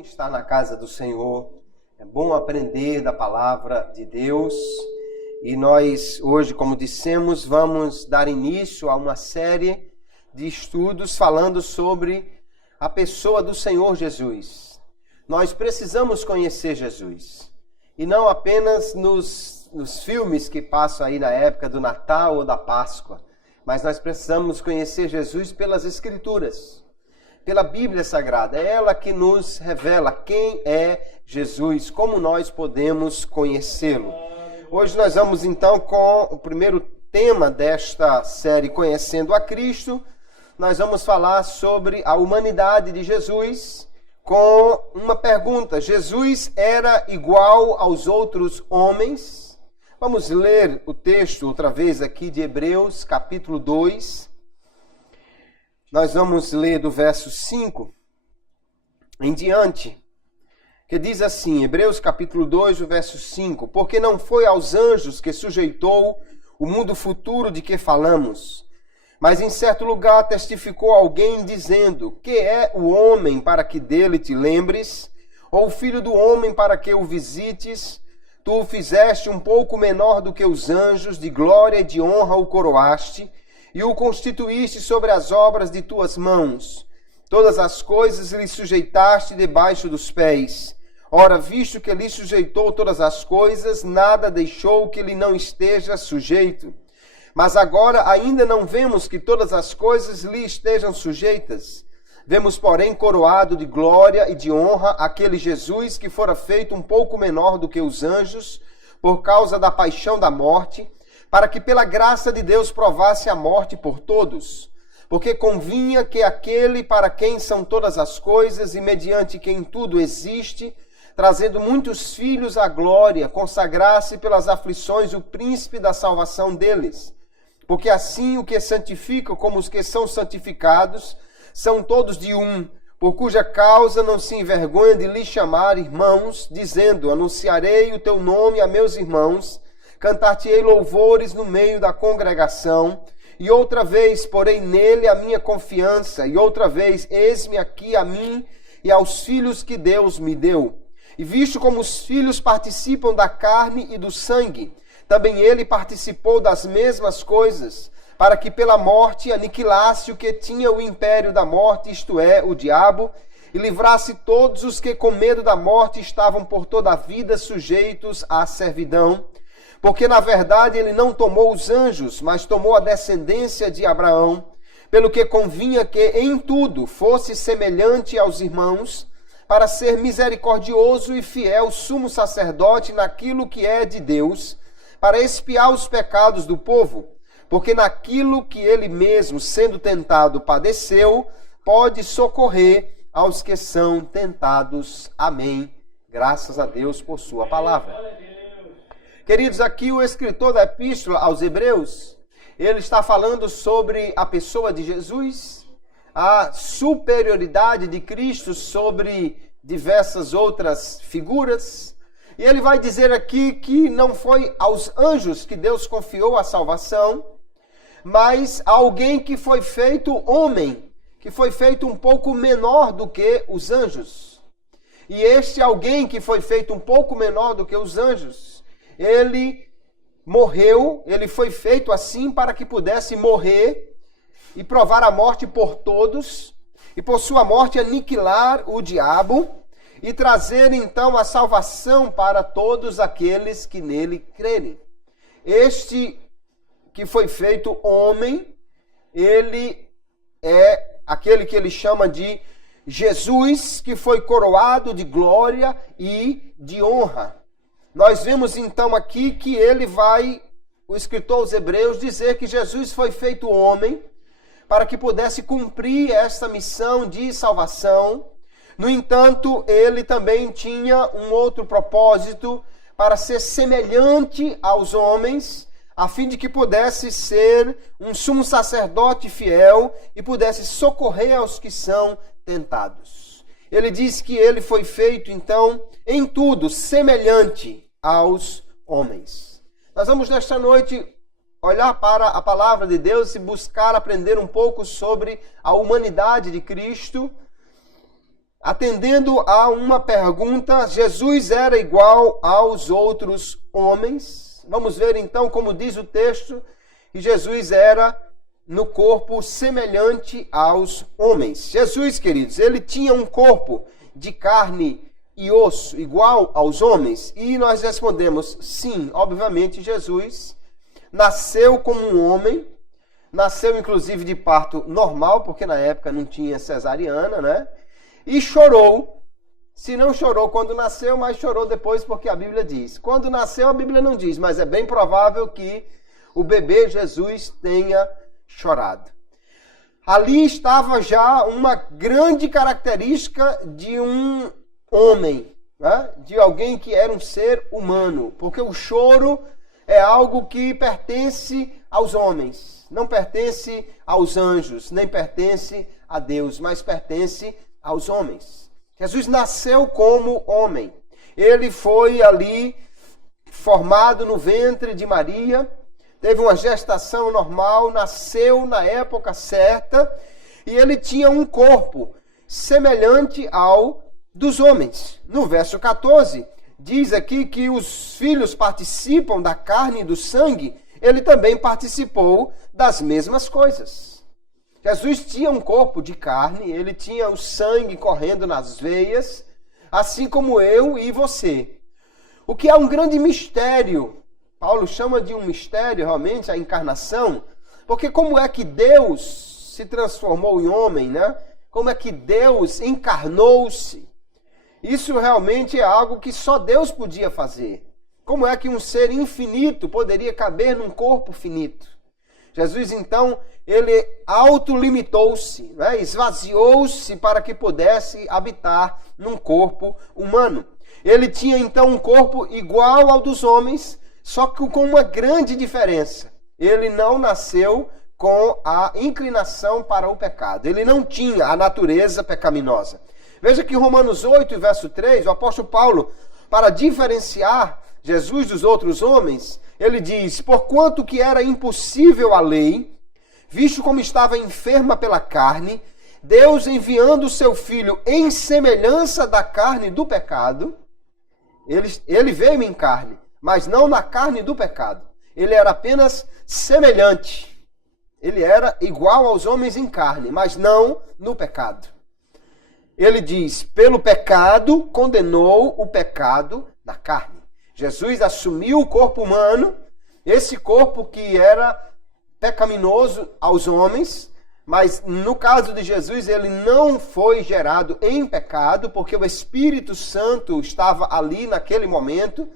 Estar na casa do Senhor, é bom aprender da palavra de Deus, e nós hoje, como dissemos, vamos dar início a uma série de estudos falando sobre a pessoa do Senhor Jesus. Nós precisamos conhecer Jesus, e não apenas nos filmes que passam aí na época do Natal ou da Páscoa, mas nós precisamos conhecer Jesus pelas Escrituras, pela Bíblia Sagrada. É ela que nos revela quem é Jesus, como nós podemos conhecê-lo. Hoje nós vamos então com o primeiro tema desta série, Conhecendo a Cristo. Nós vamos falar sobre a humanidade de Jesus com uma pergunta: Jesus era igual aos outros homens? Vamos ler o texto outra vez aqui de Hebreus, capítulo 2. Nós vamos ler do verso 5 em diante, que diz assim, Hebreus capítulo 2, o verso 5: Porque não foi aos anjos que sujeitou o mundo futuro de que falamos, mas em certo lugar testificou alguém dizendo: Que é o homem para que dele te lembres, ou o filho do homem para que o visites? Tu o fizeste um pouco menor do que os anjos, de glória e de honra o coroaste, e o constituíste sobre as obras de tuas mãos. Todas as coisas lhe sujeitaste debaixo dos pés. Ora, visto que lhe sujeitou todas as coisas, nada deixou que lhe não esteja sujeito. Mas agora ainda não vemos que todas as coisas lhe estejam sujeitas. Vemos, porém, coroado de glória e de honra aquele Jesus que fora feito um pouco menor do que os anjos, por causa da paixão da morte, para que pela graça de Deus provasse a morte por todos. Porque convinha que aquele para quem são todas as coisas e mediante quem tudo existe, trazendo muitos filhos à glória, consagrasse pelas aflições o príncipe da salvação deles. Porque assim o que santificam como os que são santificados são todos de um, por cuja causa não se envergonha de lhe chamar irmãos, dizendo: Anunciarei o teu nome a meus irmãos, cantar-te-ei louvores no meio da congregação, e outra vez porei nele a minha confiança, e outra vez eis-me aqui a mim e aos filhos que Deus me deu. E visto como os filhos participam da carne e do sangue, também ele participou das mesmas coisas, para que pela morte aniquilasse o que tinha o império da morte, isto é, o diabo, e livrasse todos os que com medo da morte estavam por toda a vida sujeitos à servidão. Porque, na verdade, ele não tomou os anjos, mas tomou a descendência de Abraão, pelo que convinha que, em tudo, fosse semelhante aos irmãos, para ser misericordioso e fiel sumo sacerdote naquilo que é de Deus, para expiar os pecados do povo, porque naquilo que ele mesmo, sendo tentado, padeceu, pode socorrer aos que são tentados. Amém. Graças a Deus por sua palavra. Queridos, aqui o escritor da epístola aos Hebreus, ele está falando sobre a pessoa de Jesus, a superioridade de Cristo sobre diversas outras figuras. E ele vai dizer aqui que não foi aos anjos que Deus confiou a salvação, mas a alguém que foi feito homem, que foi feito um pouco menor do que os anjos. E este alguém que foi feito um pouco menor do que os anjos, ele morreu, ele foi feito assim para que pudesse morrer e provar a morte por todos, e por sua morte aniquilar o diabo e trazer então a salvação para todos aqueles que nele crerem. Este que foi feito homem, ele é aquele que ele chama de Jesus, que foi coroado de glória e de honra. Nós vemos então aqui que o escritor aos Hebreus, dizer que Jesus foi feito homem para que pudesse cumprir esta missão de salvação. No entanto, ele também tinha um outro propósito, para ser semelhante aos homens, a fim de que pudesse ser um sumo sacerdote fiel e pudesse socorrer aos que são tentados. ele diz que ele foi feito, então, em tudo, semelhante aos homens. Nós vamos, nesta noite, olhar para a palavra de Deus e buscar aprender um pouco sobre a humanidade de Cristo, atendendo a uma pergunta: Jesus era igual aos outros homens? Vamos ver, então, como diz o texto, que Jesus era no corpo semelhante aos homens. Jesus, queridos, ele tinha um corpo de carne e osso igual aos homens? E nós respondemos sim. Obviamente, Jesus nasceu como um homem, nasceu inclusive de parto normal, porque na época não tinha cesariana, né? E chorou. Se não chorou quando nasceu, mas chorou depois, porque a Bíblia diz. Quando nasceu, a Bíblia não diz, mas é bem provável que o bebê Jesus tenha chorado. Ali estava já uma grande característica de um homem, né? De alguém que era um ser humano, porque o choro é algo que pertence aos homens, não pertence aos anjos, nem pertence a Deus, mas pertence aos homens. Jesus nasceu como homem. Ele foi ali formado no ventre de Maria, teve uma gestação normal, nasceu na época certa, e ele tinha um corpo semelhante ao dos homens. No verso 14, diz aqui que os filhos participam da carne e do sangue, ele também participou das mesmas coisas. Jesus tinha um corpo de carne, ele tinha o sangue correndo nas veias, assim como eu e você. O que é um grande mistério. Paulo chama de um mistério, realmente, a encarnação, porque como é que Deus se transformou em homem, né? Como é que Deus encarnou-se? Isso realmente é algo que só Deus podia fazer. Como é que um ser infinito poderia caber num corpo finito? Jesus, então, ele autolimitou-se, né? Esvaziou-se para que pudesse habitar num corpo humano. Ele tinha, então, um corpo igual ao dos homens, só que com uma grande diferença. Ele não nasceu com a inclinação para o pecado. Ele não tinha a natureza pecaminosa. Veja que em Romanos 8, verso 3, o apóstolo Paulo, para diferenciar Jesus dos outros homens, ele diz: porquanto que era impossível a lei, visto como estava enferma pela carne, Deus enviando o seu Filho em semelhança da carne do pecado, ele veio em carne, mas não na carne do pecado. Ele era apenas semelhante. Ele era igual aos homens em carne, mas não no pecado. Ele diz: pelo pecado condenou o pecado na carne. Jesus assumiu o corpo humano, esse corpo que era pecaminoso aos homens, mas no caso de Jesus ele não foi gerado em pecado, porque o Espírito Santo estava ali naquele momento,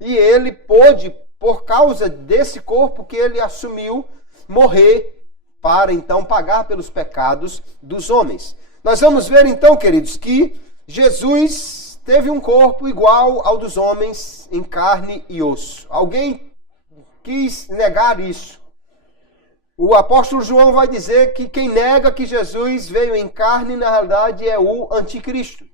e ele pôde, por causa desse corpo que ele assumiu, morrer para então pagar pelos pecados dos homens. Nós vamos ver então, queridos, que Jesus teve um corpo igual ao dos homens em carne e osso. Alguém quis negar isso. O apóstolo João vai dizer que quem nega que Jesus veio em carne, na realidade, é o anticristo.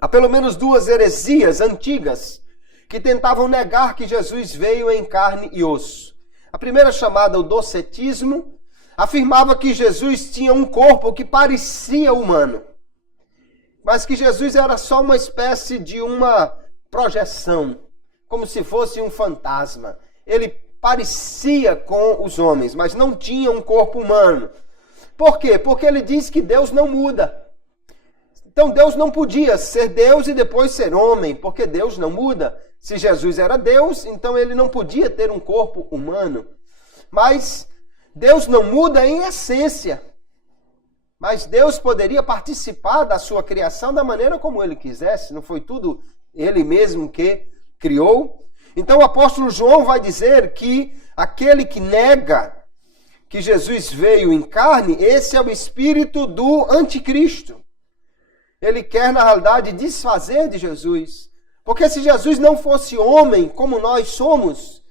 Há pelo menos duas heresias antigas que tentavam negar que Jesus veio em carne e osso. A primeira, chamada o docetismo, afirmava que Jesus tinha um corpo que parecia humano, mas que Jesus era só uma espécie de uma projeção, como se fosse um fantasma. Ele parecia com os homens, mas não tinha um corpo humano. Por quê? Porque ele diz que Deus não muda. Então Deus não podia ser Deus e depois ser homem, porque Deus não muda. Se Jesus era Deus, então ele não podia ter um corpo humano. Mas Deus não muda em essência. Mas Deus poderia participar da sua criação da maneira como ele quisesse. Não foi tudo ele mesmo que criou. Então o apóstolo João vai dizer que aquele que nega que Jesus veio em carne, esse é o espírito do anticristo. Ele quer, na realidade, desfazer de Jesus. Porque se Jesus não fosse homem como nós somos,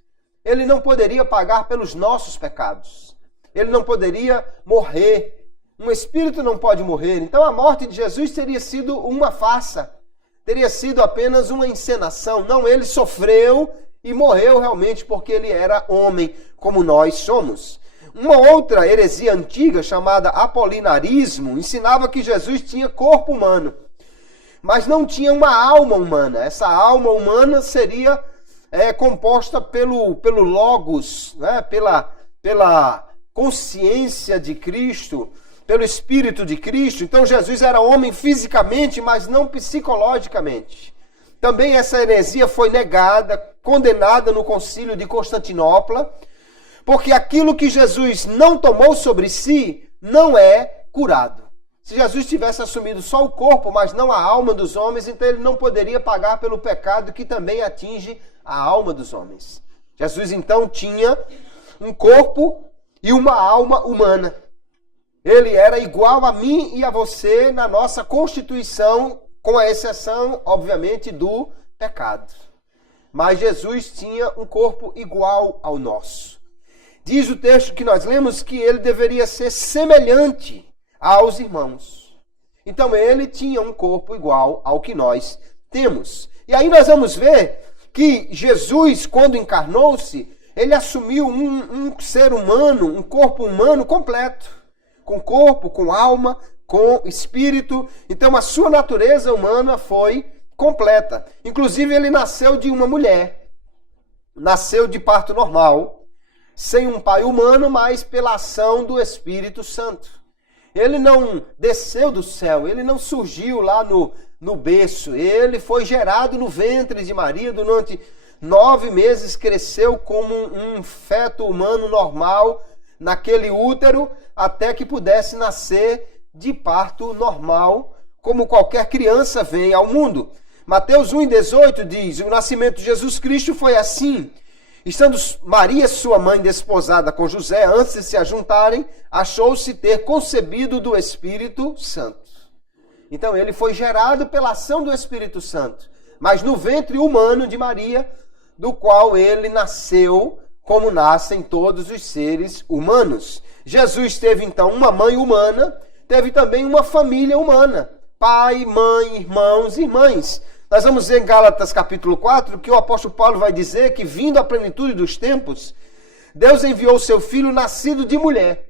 ele não poderia pagar pelos nossos pecados. Ele não poderia morrer Um espírito não pode morrer. Então a morte de Jesus teria sido uma farsa. Teria sido apenas uma encenação. Não, ele sofreu e morreu realmente porque ele era homem, como nós somos. Uma outra heresia antiga, chamada apolinarismo, ensinava que Jesus tinha corpo humano, mas não tinha uma alma humana. Essa alma humana seria composta pelo Logos, né? pela consciência de Cristo, pelo Espírito de Cristo. Então Jesus era homem fisicamente, mas não psicologicamente. Também essa heresia foi negada, condenada no Concílio de Constantinopla, porque aquilo que Jesus não tomou sobre si não é curado. Se Jesus tivesse assumido só o corpo, mas não a alma dos homens, então ele não poderia pagar pelo pecado que também atinge a alma dos homens. Jesus então tinha um corpo e uma alma humana. Ele era igual a mim e a você na nossa constituição, com a exceção, obviamente, do pecado. Mas Jesus tinha um corpo igual ao nosso. Diz o texto que nós lemos que ele deveria ser semelhante aos irmãos. Então ele tinha um corpo igual ao que nós temos. E aí nós vamos ver que Jesus, quando encarnou-se, ele assumiu um ser humano, um corpo humano completo. Com corpo, com alma, com espírito. Então a sua natureza humana foi completa. Inclusive ele nasceu de uma mulher. Nasceu de parto normal, sem um pai humano, mas pela ação do Espírito Santo. Ele não desceu do céu, ele não surgiu lá no berço. Ele foi gerado no ventre de Maria durante 9 meses, cresceu como um feto humano normal naquele útero, até que pudesse nascer de parto normal, como qualquer criança vem ao mundo. Mateus 1,18 diz: o nascimento de Jesus Cristo foi assim. Estando Maria, sua mãe, desposada com José, antes de se ajuntarem, achou-se ter concebido do Espírito Santo. Então ele foi gerado pela ação do Espírito Santo, mas no ventre humano de Maria, do qual ele nasceu, como nascem todos os seres humanos. Jesus teve então uma mãe humana, teve também uma família humana, pai, mãe, irmãos e irmãs. Nós vamos ver em Gálatas capítulo 4 que o apóstolo Paulo vai dizer que, vindo à plenitude dos tempos, Deus enviou o seu filho nascido de mulher.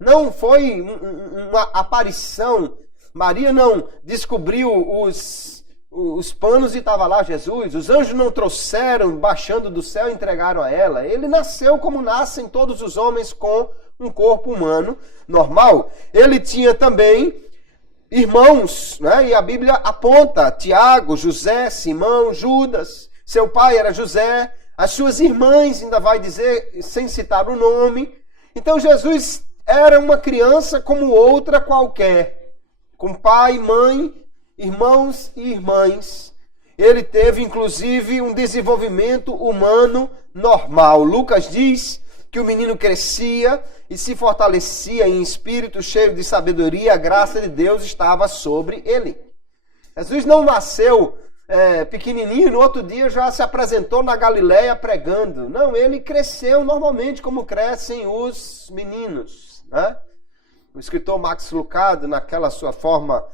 Não foi uma aparição. Maria não descobriu os panos e estava lá Jesus. Os anjos não trouxeram, baixando do céu, e entregaram a ela. Ele nasceu como nascem todos os homens, com um corpo humano normal. Ele tinha também irmãos, né? E a Bíblia aponta Tiago, José, Simão, Judas. Seu pai era José. As suas irmãs, ainda vai dizer, sem citar o nome. Então Jesus era uma criança como outra qualquer, com pai, mãe, irmãos e irmãs. Ele teve, inclusive, um desenvolvimento humano normal. Lucas diz que o menino crescia e se fortalecia em espírito, cheio de sabedoria, a graça de Deus estava sobre ele. Jesus não nasceu pequenininho, no outro dia já se apresentou na Galileia pregando. Não, ele cresceu normalmente como crescem os meninos, né? O escritor Max Lucado, naquela sua forma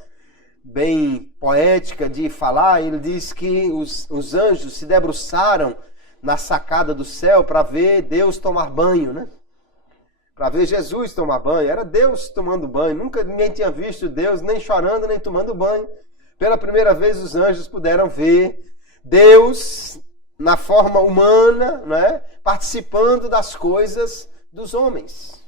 bem poética de falar, ele diz que os anjos se debruçaram na sacada do céu para ver Deus tomar banho, né? Para ver Jesus tomar banho. Era Deus tomando banho. Nunca ninguém tinha visto Deus nem chorando, nem tomando banho. Pela primeira vez os anjos puderam ver Deus na forma humana, né? Participando das coisas dos homens.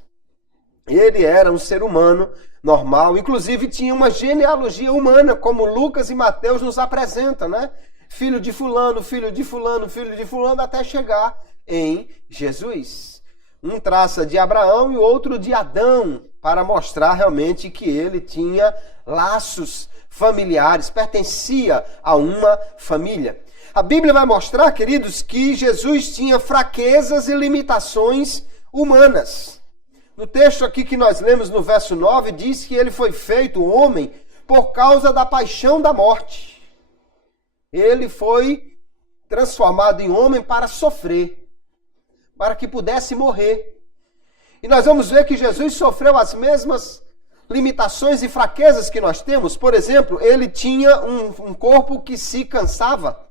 Ele era um ser humano normal. Inclusive tinha uma genealogia humana, como Lucas e Mateus nos apresentam, né? Filho de fulano, filho de fulano, filho de fulano, até chegar em Jesus. Um traça de Abraão e o outro de Adão, para mostrar realmente que ele tinha laços familiares, pertencia a uma família. A Bíblia vai mostrar, queridos, que Jesus tinha fraquezas e limitações humanas. No texto aqui que nós lemos no verso 9, diz que ele foi feito homem por causa da paixão da morte. Ele foi transformado em homem para sofrer, para que pudesse morrer. E nós vamos ver que Jesus sofreu as mesmas limitações e fraquezas que nós temos. Por exemplo, ele tinha um corpo que se cansava.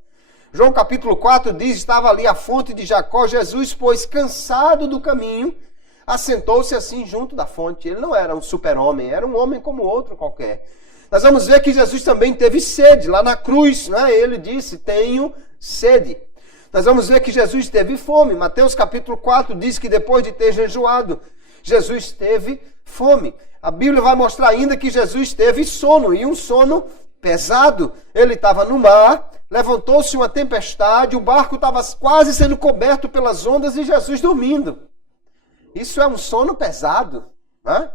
João capítulo 4 diz, estava ali a fonte de Jacó. Jesus, pois, cansado do caminho, assentou-se assim junto da fonte. Ele não era um super-homem, era um homem como outro qualquer. Nós vamos ver que Jesus também teve sede. Lá na cruz, né? Ele disse, tenho sede. Nós vamos ver que Jesus teve fome. Mateus capítulo 4 diz que depois de ter jejuado, Jesus teve fome. A Bíblia vai mostrar ainda que Jesus teve sono, e um sono pesado. Ele estava no mar, levantou-se uma tempestade, o barco estava quase sendo coberto pelas ondas e Jesus dormindo. Isso é um sono pesado, né?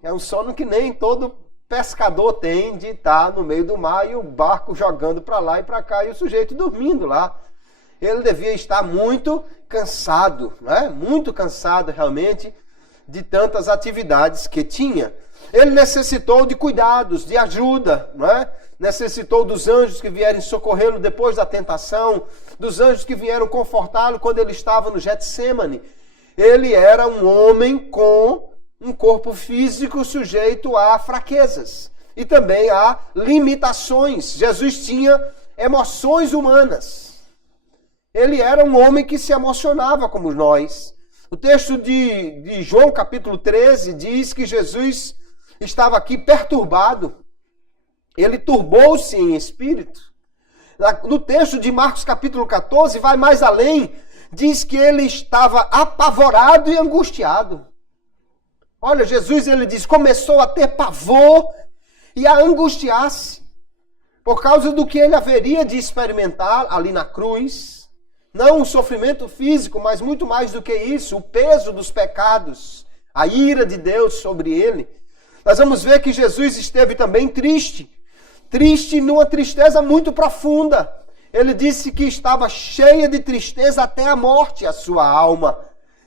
É um sono que nem todo pescador tem, de estar no meio do mar e o barco jogando para lá e para cá e o sujeito dormindo lá. Ele devia estar muito cansado, né? Muito cansado realmente de tantas atividades que tinha. Ele necessitou de cuidados, de ajuda, né? Necessitou dos anjos que vieram socorrê-lo depois da tentação, dos anjos que vieram confortá-lo quando ele estava no Getsemane. Ele era um homem com um corpo físico sujeito a fraquezas e também a limitações. Jesus tinha emoções humanas. Ele era um homem que se emocionava como nós. O texto de João capítulo 13 diz que Jesus estava aqui perturbado. Ele turbou-se em espírito. No texto de Marcos capítulo 14 vai mais além. Diz que ele estava apavorado e angustiado. Olha, Jesus, ele diz, começou a ter pavor e a angustiar-se por causa do que ele haveria de experimentar ali na cruz. Não o sofrimento físico, mas muito mais do que isso, o peso dos pecados, a ira de Deus sobre ele. Nós vamos ver que Jesus esteve também triste numa tristeza muito profunda. Ele disse que estava cheia de tristeza até a morte, a sua alma.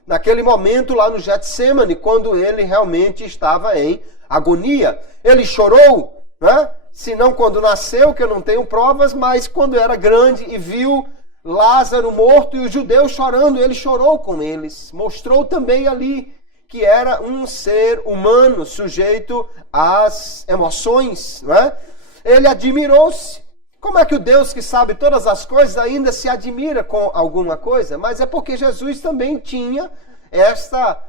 Naquele momento lá no Getsemane, quando ele realmente estava em agonia. Ele chorou, né? Se não quando nasceu, que eu não tenho provas, mas quando era grande e viu Lázaro morto e os judeus chorando, ele chorou com eles. Mostrou também ali que era um ser humano sujeito às emoções, não é? Ele admirou-se. Como é que o Deus que sabe todas as coisas ainda se admira com alguma coisa? Mas é porque Jesus também tinha esta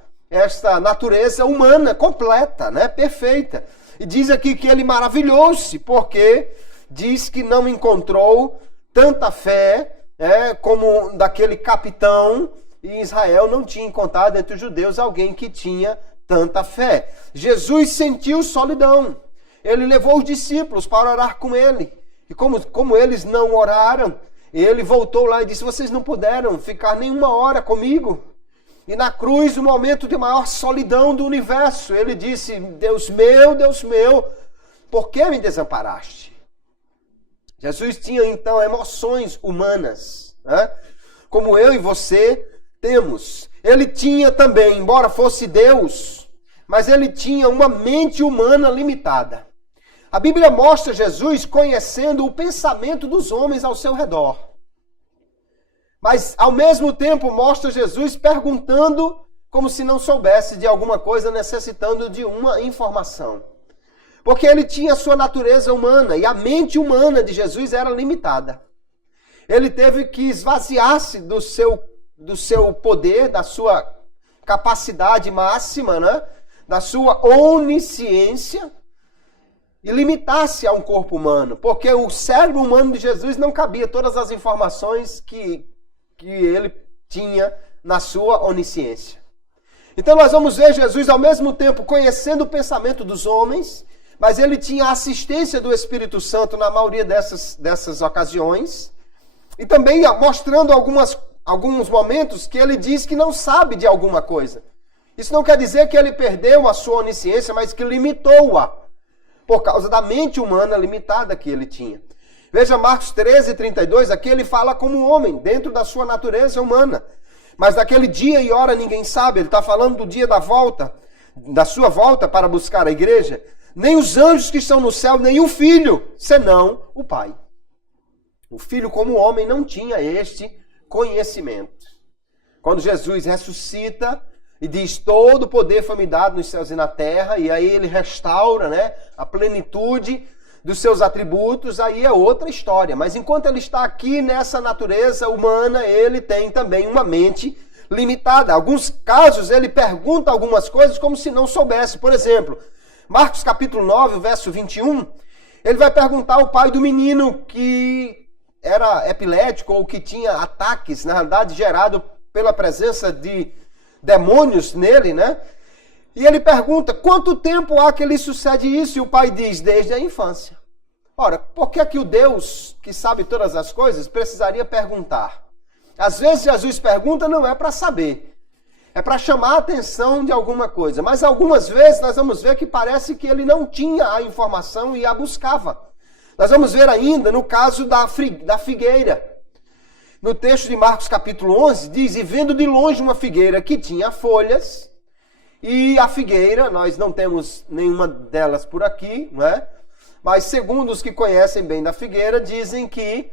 natureza humana completa, né? Perfeita. E diz aqui que ele maravilhou-se porque diz que não encontrou tanta fé como daquele capitão, e Israel não tinha encontrado entre os judeus alguém que tinha tanta fé. Jesus sentiu solidão. Ele levou os discípulos para orar com ele. E como eles não oraram, ele voltou lá e disse, vocês não puderam ficar nenhuma hora comigo? E na cruz, o momento de maior solidão do universo, ele disse, Deus meu, por que me desamparaste? Jesus tinha então emoções humanas, né? Como eu e você temos. Ele tinha também, embora fosse Deus, mas ele tinha uma mente humana limitada. A Bíblia mostra Jesus conhecendo o pensamento dos homens ao seu redor. Mas, ao mesmo tempo, mostra Jesus perguntando como se não soubesse de alguma coisa, necessitando de uma informação. Porque ele tinha a sua natureza humana e a mente humana de Jesus era limitada. Ele teve que esvaziar-se do seu poder, da sua capacidade máxima, né? Da sua onisciência, e limitar-se a um corpo humano. Porque o cérebro humano de Jesus não cabia todas as informações que ele tinha na sua onisciência. Então nós vamos ver Jesus ao mesmo tempo conhecendo o pensamento dos homens, mas ele tinha a assistência do Espírito Santo na maioria dessas ocasiões, e também mostrando alguns momentos que ele diz que não sabe de alguma coisa. Isso não quer dizer que ele perdeu a sua onisciência, mas que limitou-a, por causa da mente humana limitada que ele tinha. Veja Marcos 13:32, aqui ele fala como um homem, dentro da sua natureza humana. Mas daquele dia e hora ninguém sabe, ele está falando do dia da sua volta para buscar a igreja. Nem os anjos que estão no céu, nem o Filho, senão o Pai. O Filho, como homem, não tinha este conhecimento. Quando Jesus ressuscita, e diz: todo poder foi me dado nos céus e na terra, e aí ele restaura, né, a plenitude dos seus atributos, aí é outra história. Mas enquanto ele está aqui nessa natureza humana, ele tem também uma mente limitada. Em alguns casos ele pergunta algumas coisas como se não soubesse. Por exemplo, Marcos capítulo 9, verso 21, ele vai perguntar ao pai do menino que era epilético ou que tinha ataques, na realidade gerado pela presença de demônios nele, né? E ele pergunta: quanto tempo há que lhe sucede isso? E o pai diz: desde a infância. Ora, por que o Deus, que sabe todas as coisas, precisaria perguntar? Às vezes Jesus pergunta não é para saber, é para chamar a atenção de alguma coisa. Mas algumas vezes nós vamos ver que parece que ele não tinha a informação e a buscava. Nós vamos ver ainda no caso da figueira. No texto de Marcos capítulo 11 diz: e vendo de longe uma figueira que tinha folhas. E a figueira, nós não temos nenhuma delas por aqui, não é? Mas segundo os que conhecem bem da figueira, dizem que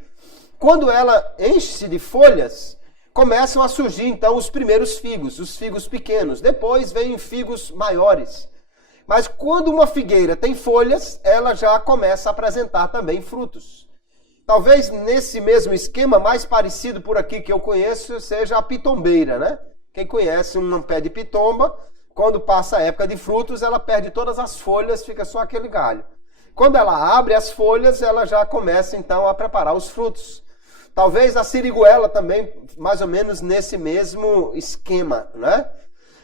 quando ela enche de folhas, começam a surgir então os primeiros figos, os figos pequenos. Depois vêm figos maiores. Mas quando uma figueira tem folhas, ela já começa a apresentar também frutos. Talvez nesse mesmo esquema, mais parecido por aqui que eu conheço, seja a pitombeira, né? Quem conhece um pé de pitomba, quando passa a época de frutos, ela perde todas as folhas, fica só aquele galho. Quando ela abre as folhas, ela já começa então a preparar os frutos. Talvez a siriguela também, mais ou menos nesse mesmo esquema, né?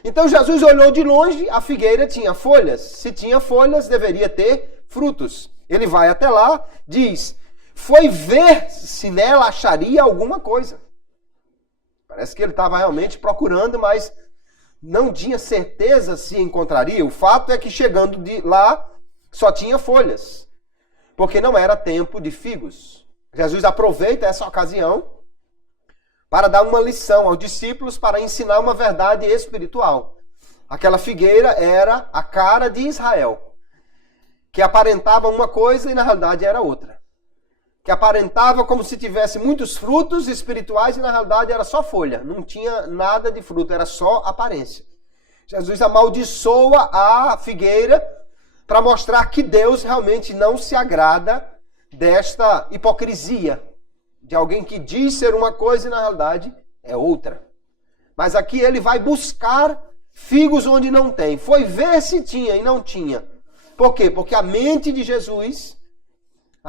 Então Jesus olhou de longe, a figueira tinha folhas. Se tinha folhas, deveria ter frutos. Ele vai até lá, diz: foi ver se nela acharia alguma coisa. Parece que ele estava realmente procurando, mas não tinha certeza se encontraria. O fato é que chegando de lá, só tinha folhas, porque não era tempo de figos. Jesus aproveita essa ocasião para dar uma lição aos discípulos, para ensinar uma verdade espiritual. Aquela figueira era a cara de Israel, que aparentava uma coisa e na realidade era outra. Que aparentava como se tivesse muitos frutos espirituais e na realidade era só folha, não tinha nada de fruto, era só aparência. Jesus amaldiçoa a figueira para mostrar que Deus realmente não se agrada desta hipocrisia, de alguém que diz ser uma coisa e na realidade é outra. Mas aqui ele vai buscar figos onde não tem. Foi ver se tinha e não tinha. Por quê? Porque a mente de Jesus,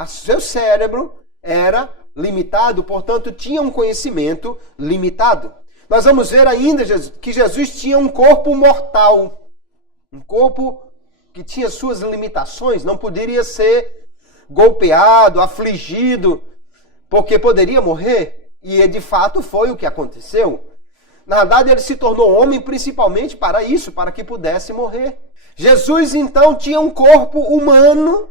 seu cérebro era limitado, portanto tinha um conhecimento limitado. Nós vamos ver ainda que Jesus tinha um corpo mortal, um corpo que tinha suas limitações, não poderia ser golpeado, afligido, porque poderia morrer, e de fato foi o que aconteceu. Na verdade, ele se tornou homem principalmente para isso, para que pudesse morrer. Jesus, então, tinha um corpo humano,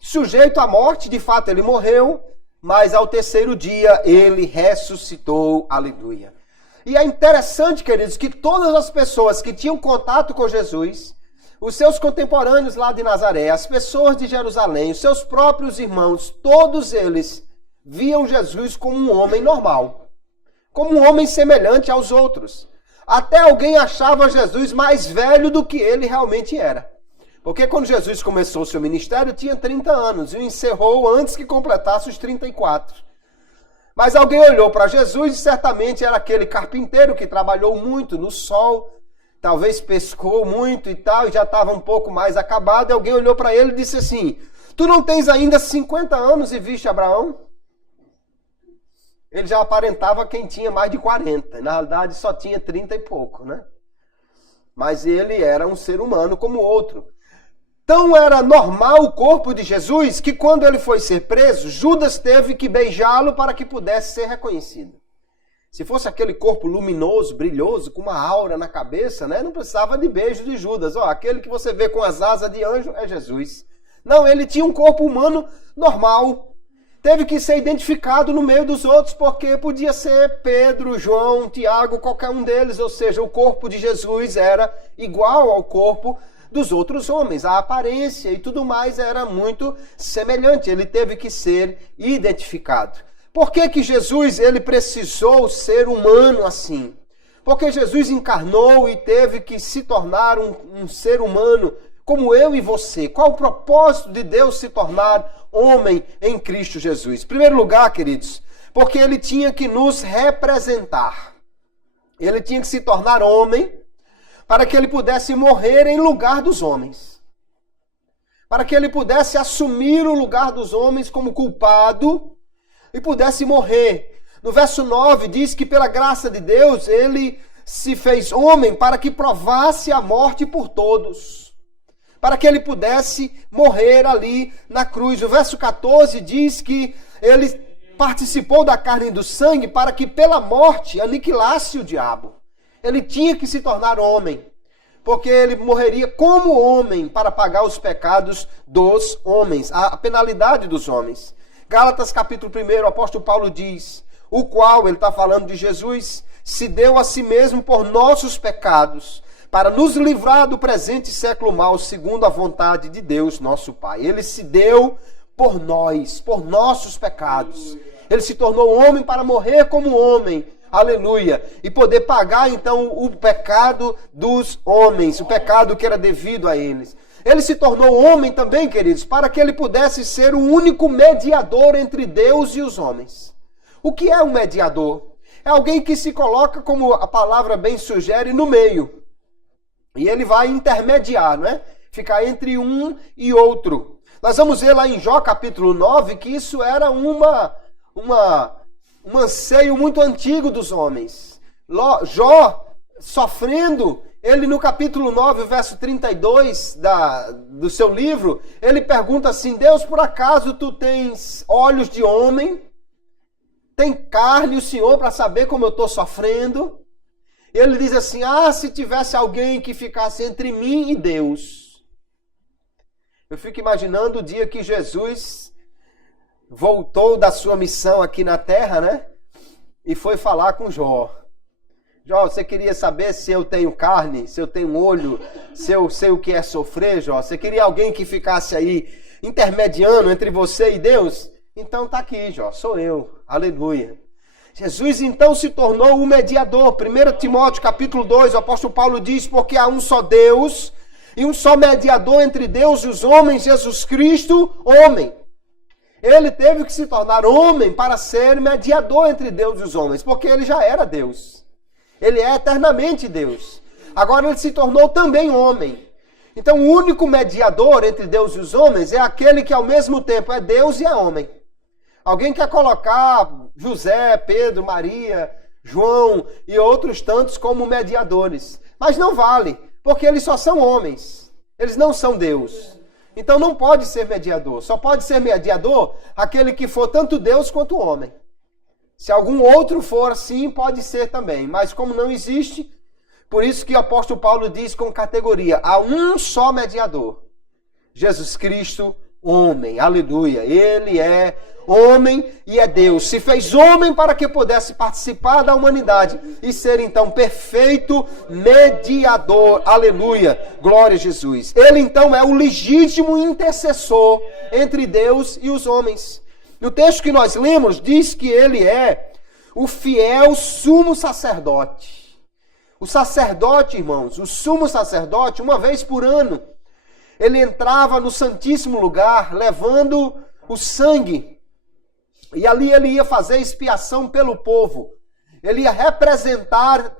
sujeito à morte, de fato ele morreu, mas ao terceiro dia ele ressuscitou, aleluia. E é interessante, queridos, que todas as pessoas que tinham contato com Jesus, os seus contemporâneos lá de Nazaré, as pessoas de Jerusalém, os seus próprios irmãos, todos eles viam Jesus como um homem normal, como um homem semelhante aos outros. Até alguém achava Jesus mais velho do que ele realmente era. Porque quando Jesus começou o seu ministério, tinha 30 anos e o encerrou antes que completasse os 34. Mas alguém olhou para Jesus e certamente era aquele carpinteiro que trabalhou muito no sol, talvez pescou muito e tal, e já estava um pouco mais acabado. E alguém olhou para ele e disse assim: tu não tens ainda 50 anos e viste Abraão? Ele já aparentava quem tinha mais de 40. Na realidade, só tinha 30 e pouco, né? Mas ele era um ser humano como outro. Tão era normal o corpo de Jesus que quando ele foi ser preso, Judas teve que beijá-lo para que pudesse ser reconhecido. Se fosse aquele corpo luminoso, brilhoso, com uma aura na cabeça, né, não precisava de beijo de Judas. Ó, aquele que você vê com as asas de anjo é Jesus. Não, ele tinha um corpo humano normal. Teve que ser identificado no meio dos outros, porque podia ser Pedro, João, Tiago, qualquer um deles. Ou seja, o corpo de Jesus era igual ao corpo dos outros homens. A aparência e tudo mais era muito semelhante. Ele teve que ser identificado. Por que Jesus ele precisou ser humano assim? Porque Jesus encarnou e teve que se tornar um ser humano como eu e você. Qual o propósito de Deus se tornar homem em Cristo Jesus? Em primeiro lugar, queridos, porque ele tinha que nos representar. Ele tinha que se tornar homem para que ele pudesse morrer em lugar dos homens. Para que ele pudesse assumir o lugar dos homens como culpado e pudesse morrer. No verso 9 diz que pela graça de Deus ele se fez homem para que provasse a morte por todos. Para que ele pudesse morrer ali na cruz. O verso 14 diz que ele participou da carne e do sangue para que pela morte aniquilasse o diabo. Ele tinha que se tornar homem, porque ele morreria como homem para pagar os pecados dos homens, a penalidade dos homens. Gálatas capítulo 1, o apóstolo Paulo diz, o qual, ele está falando de Jesus, se deu a si mesmo por nossos pecados, para nos livrar do presente século mau, segundo a vontade de Deus, nosso Pai. Ele se deu por nós, por nossos pecados. Ele se tornou homem para morrer como homem, aleluia, e poder pagar então o pecado dos homens, o pecado que era devido a eles. Ele se tornou homem também, queridos, para que ele pudesse ser o único mediador entre Deus e os homens. O que é um mediador? É alguém que se coloca, como a palavra bem sugere, no meio. E ele vai intermediar, não é? Ficar entre um e outro. Nós vamos ver lá em Jó capítulo 9 que isso era um anseio muito antigo dos homens. Jó, sofrendo, ele no capítulo 9, verso 32 do seu livro, ele pergunta assim, Deus, por acaso tu tens olhos de homem? Tem carne o Senhor para saber como eu estou sofrendo? Ele diz assim, se tivesse alguém que ficasse entre mim e Deus. Eu fico imaginando o dia que Jesus voltou da sua missão aqui na terra, né? E foi falar com Jó. Jó, você queria saber se eu tenho carne, se eu tenho olho, se eu sei o que é sofrer, Jó? Você queria alguém que ficasse aí intermediando entre você e Deus? Então tá aqui, Jó, sou eu. Aleluia. Jesus então se tornou o mediador. 1 Timóteo capítulo 2, o apóstolo Paulo diz, porque há um só Deus e um só mediador entre Deus e os homens, Jesus Cristo, homem. Ele teve que se tornar homem para ser mediador entre Deus e os homens, porque ele já era Deus. Ele é eternamente Deus. Agora ele se tornou também homem. Então o único mediador entre Deus e os homens é aquele que ao mesmo tempo é Deus e é homem. Alguém quer colocar José, Pedro, Maria, João e outros tantos como mediadores. Mas não vale, porque eles só são homens. Eles não são Deus. Então não pode ser mediador. Só pode ser mediador aquele que for tanto Deus quanto homem. Se algum outro for assim, pode ser também. Mas como não existe, por isso que o apóstolo Paulo diz com categoria, há um só mediador. Jesus Cristo, homem. Aleluia. Ele é homem e é Deus. Se fez homem para que pudesse participar da humanidade e ser então perfeito mediador. Aleluia. Glória a Jesus. Ele então é o legítimo intercessor entre Deus e os homens. No texto que nós lemos, diz que ele é o fiel sumo sacerdote. O sacerdote, irmãos, o sumo sacerdote, uma vez por ano, ele entrava no Santíssimo Lugar levando o sangue. E ali ele ia fazer expiação pelo povo. Ele ia representar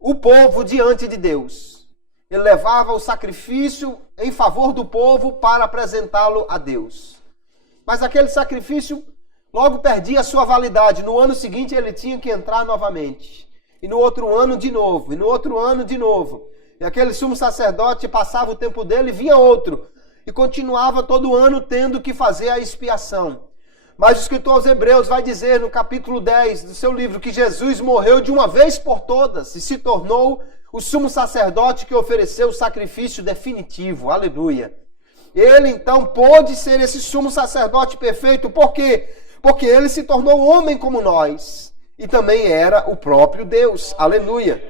o povo diante de Deus. Ele levava o sacrifício em favor do povo para apresentá-lo a Deus. Mas aquele sacrifício logo perdia a sua validade. No ano seguinte ele tinha que entrar novamente. E no outro ano de novo. E no outro ano de novo. E aquele sumo sacerdote passava o tempo dele e vinha outro. E continuava todo ano tendo que fazer a expiação. Mas o escritor aos Hebreus vai dizer no capítulo 10 do seu livro que Jesus morreu de uma vez por todas e se tornou o sumo sacerdote que ofereceu o sacrifício definitivo. Aleluia. Ele então pôde ser esse sumo sacerdote perfeito. Por quê? Porque ele se tornou homem como nós. E também era o próprio Deus. Aleluia.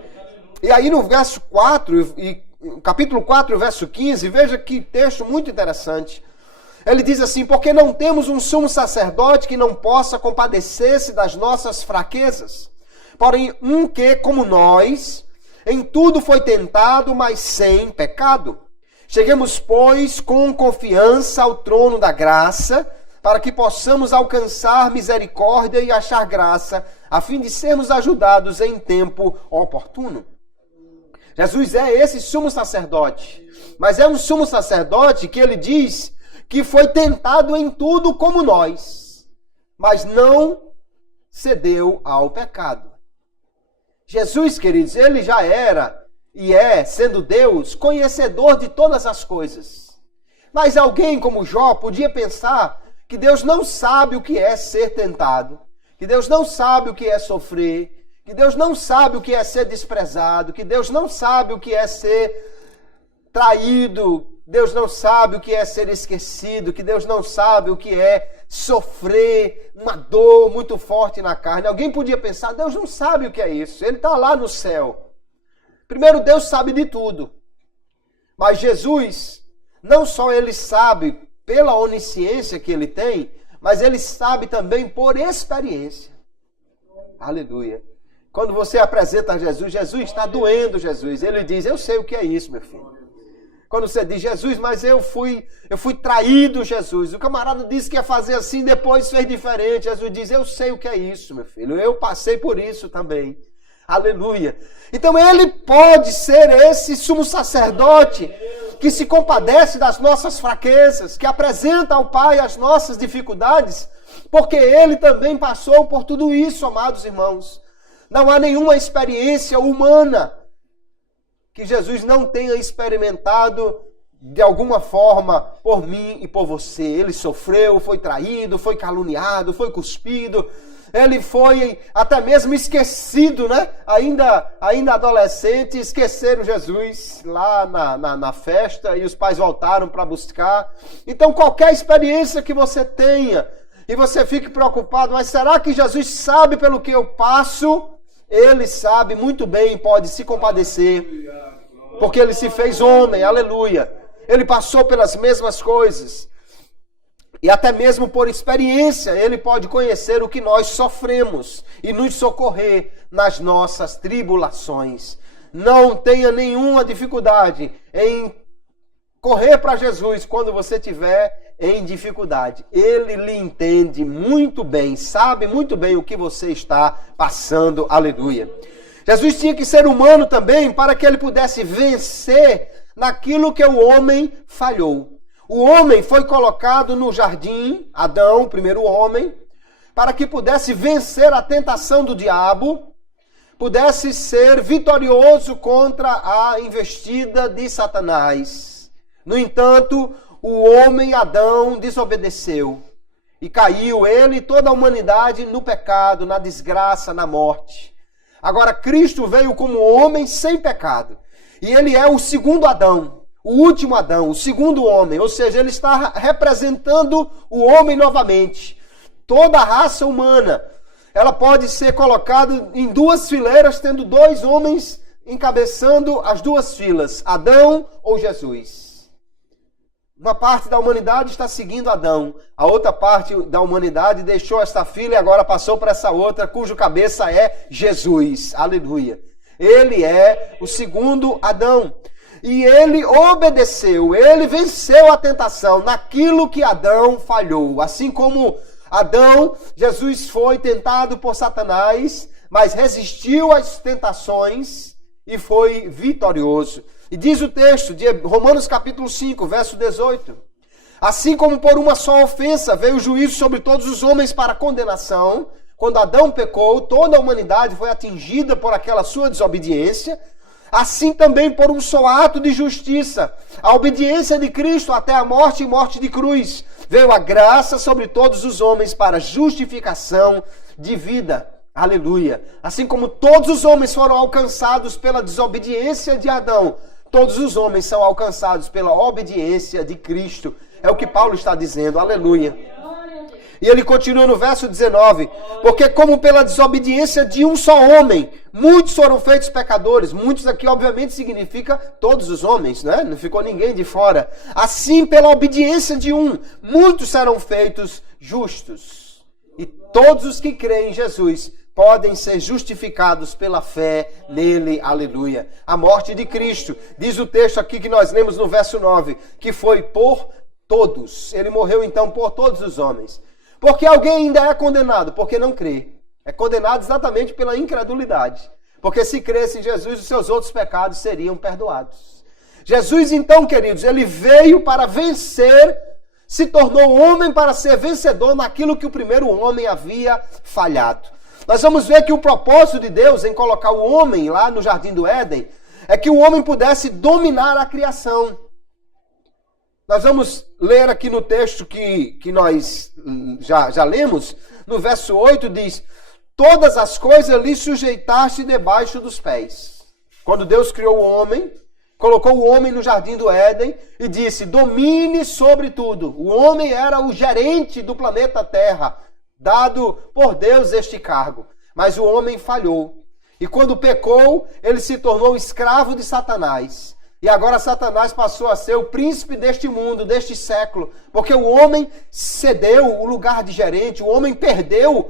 E aí no verso 4, capítulo 4, verso 15, veja que texto muito interessante. Ele diz assim, porque não temos um sumo sacerdote que não possa compadecer-se das nossas fraquezas, Porém, um que, como nós, em tudo foi tentado, mas sem pecado. Cheguemos, pois, com confiança ao trono da graça, para que possamos alcançar misericórdia e achar graça, a fim de sermos ajudados em tempo oportuno. Jesus é esse sumo sacerdote, mas é um sumo sacerdote que ele diz que foi tentado em tudo como nós, mas não cedeu ao pecado. Jesus, queridos, ele já era e é, sendo Deus, conhecedor de todas as coisas. Mas alguém como Jó podia pensar que Deus não sabe o que é ser tentado, que Deus não sabe o que é sofrer, que Deus não sabe o que é ser desprezado, que Deus não sabe o que é ser traído, Deus não sabe o que é ser esquecido, que Deus não sabe o que é sofrer uma dor muito forte na carne. Alguém podia pensar, Deus não sabe o que é isso, ele está lá no céu. Primeiro, Deus sabe de tudo, mas Jesus, não só ele sabe pela onisciência que ele tem, mas ele sabe também por experiência. Aleluia. Quando você apresenta a Jesus, Jesus está doendo, Jesus. Ele diz, eu sei o que é isso, meu filho. Quando você diz, Jesus, mas eu fui traído, Jesus. O camarada disse que ia fazer assim, depois fez diferente. Jesus diz, eu sei o que é isso, meu filho. Eu passei por isso também. Aleluia. Então ele pode ser esse sumo sacerdote que se compadece das nossas fraquezas, que apresenta ao Pai as nossas dificuldades, porque ele também passou por tudo isso, amados irmãos. Não há nenhuma experiência humana que Jesus não tenha experimentado de alguma forma por mim e por você. Ele sofreu, foi traído, foi caluniado, foi cuspido, ele foi até mesmo esquecido, né? Ainda adolescente, esqueceram Jesus lá na festa e os pais voltaram para buscar. Então qualquer experiência que você tenha e você fique preocupado, mas será que Jesus sabe pelo que eu passo? Ele sabe muito bem, pode se compadecer, porque ele se fez homem, aleluia. Ele passou pelas mesmas coisas. E até mesmo por experiência, ele pode conhecer o que nós sofremos e nos socorrer nas nossas tribulações. Não tenha nenhuma dificuldade em correr para Jesus quando você estiver em dificuldade. Ele lhe entende muito bem, sabe muito bem o que você está passando. Aleluia. Jesus tinha que ser humano também para que ele pudesse vencer naquilo que o homem falhou. O homem foi colocado no jardim, Adão, o primeiro homem, para que pudesse vencer a tentação do diabo, pudesse ser vitorioso contra a investida de Satanás. No entanto, o homem Adão desobedeceu e caiu, ele e toda a humanidade, no pecado, na desgraça, na morte. Agora, Cristo veio como homem sem pecado. E ele é o segundo Adão. O último Adão, o segundo homem, ou seja, ele está representando o homem novamente. Toda a raça humana, ela pode ser colocada em duas fileiras, tendo dois homens encabeçando as duas filas, Adão ou Jesus. Uma parte da humanidade está seguindo Adão, a outra parte da humanidade deixou esta fila e agora passou para essa outra, cujo cabeça é Jesus. Aleluia. Ele é o segundo Adão. E ele obedeceu, ele venceu a tentação naquilo que Adão falhou. Assim como Adão, Jesus foi tentado por Satanás, mas resistiu às tentações e foi vitorioso. E diz o texto de Romanos capítulo 5, verso 18. Assim como por uma só ofensa veio o juízo sobre todos os homens para condenação, quando Adão pecou, toda a humanidade foi atingida por aquela sua desobediência. Assim também por um só ato de justiça, a obediência de Cristo até a morte e morte de cruz, veio a graça sobre todos os homens para justificação de vida. Aleluia. Assim como todos os homens foram alcançados pela desobediência de Adão, todos os homens são alcançados pela obediência de Cristo. É o que Paulo está dizendo. Aleluia. E ele continua no verso 19, porque como pela desobediência de um só homem, muitos foram feitos pecadores. Muitos aqui obviamente significa todos os homens, né? Não ficou ninguém de fora. Assim pela obediência de um, muitos serão feitos justos. E todos os que creem em Jesus podem ser justificados pela fé nele, aleluia. A morte de Cristo, diz o texto aqui que nós lemos no verso 9, que foi por todos. Ele morreu então por todos os homens. Porque alguém ainda é condenado? Porque não crê. É condenado exatamente pela incredulidade. Porque se cresce em Jesus, os seus outros pecados seriam perdoados. Jesus então, queridos, ele veio para vencer, se tornou homem para ser vencedor naquilo que o primeiro homem havia falhado. Nós vamos ver que o propósito de Deus em colocar o homem lá no Jardim do Éden é que o homem pudesse dominar a criação. Nós vamos ler aqui no texto que nós já lemos, no verso 8 diz: todas as coisas lhe sujeitaste debaixo dos pés. Quando Deus criou o homem, colocou o homem no Jardim do Éden e disse: domine sobre tudo. O homem era o gerente do planeta Terra, dado por Deus este cargo. Mas o homem falhou. E quando pecou, ele se tornou escravo de Satanás. E agora Satanás passou a ser o príncipe deste mundo, deste século. Porque o homem cedeu o lugar de gerente, o homem perdeu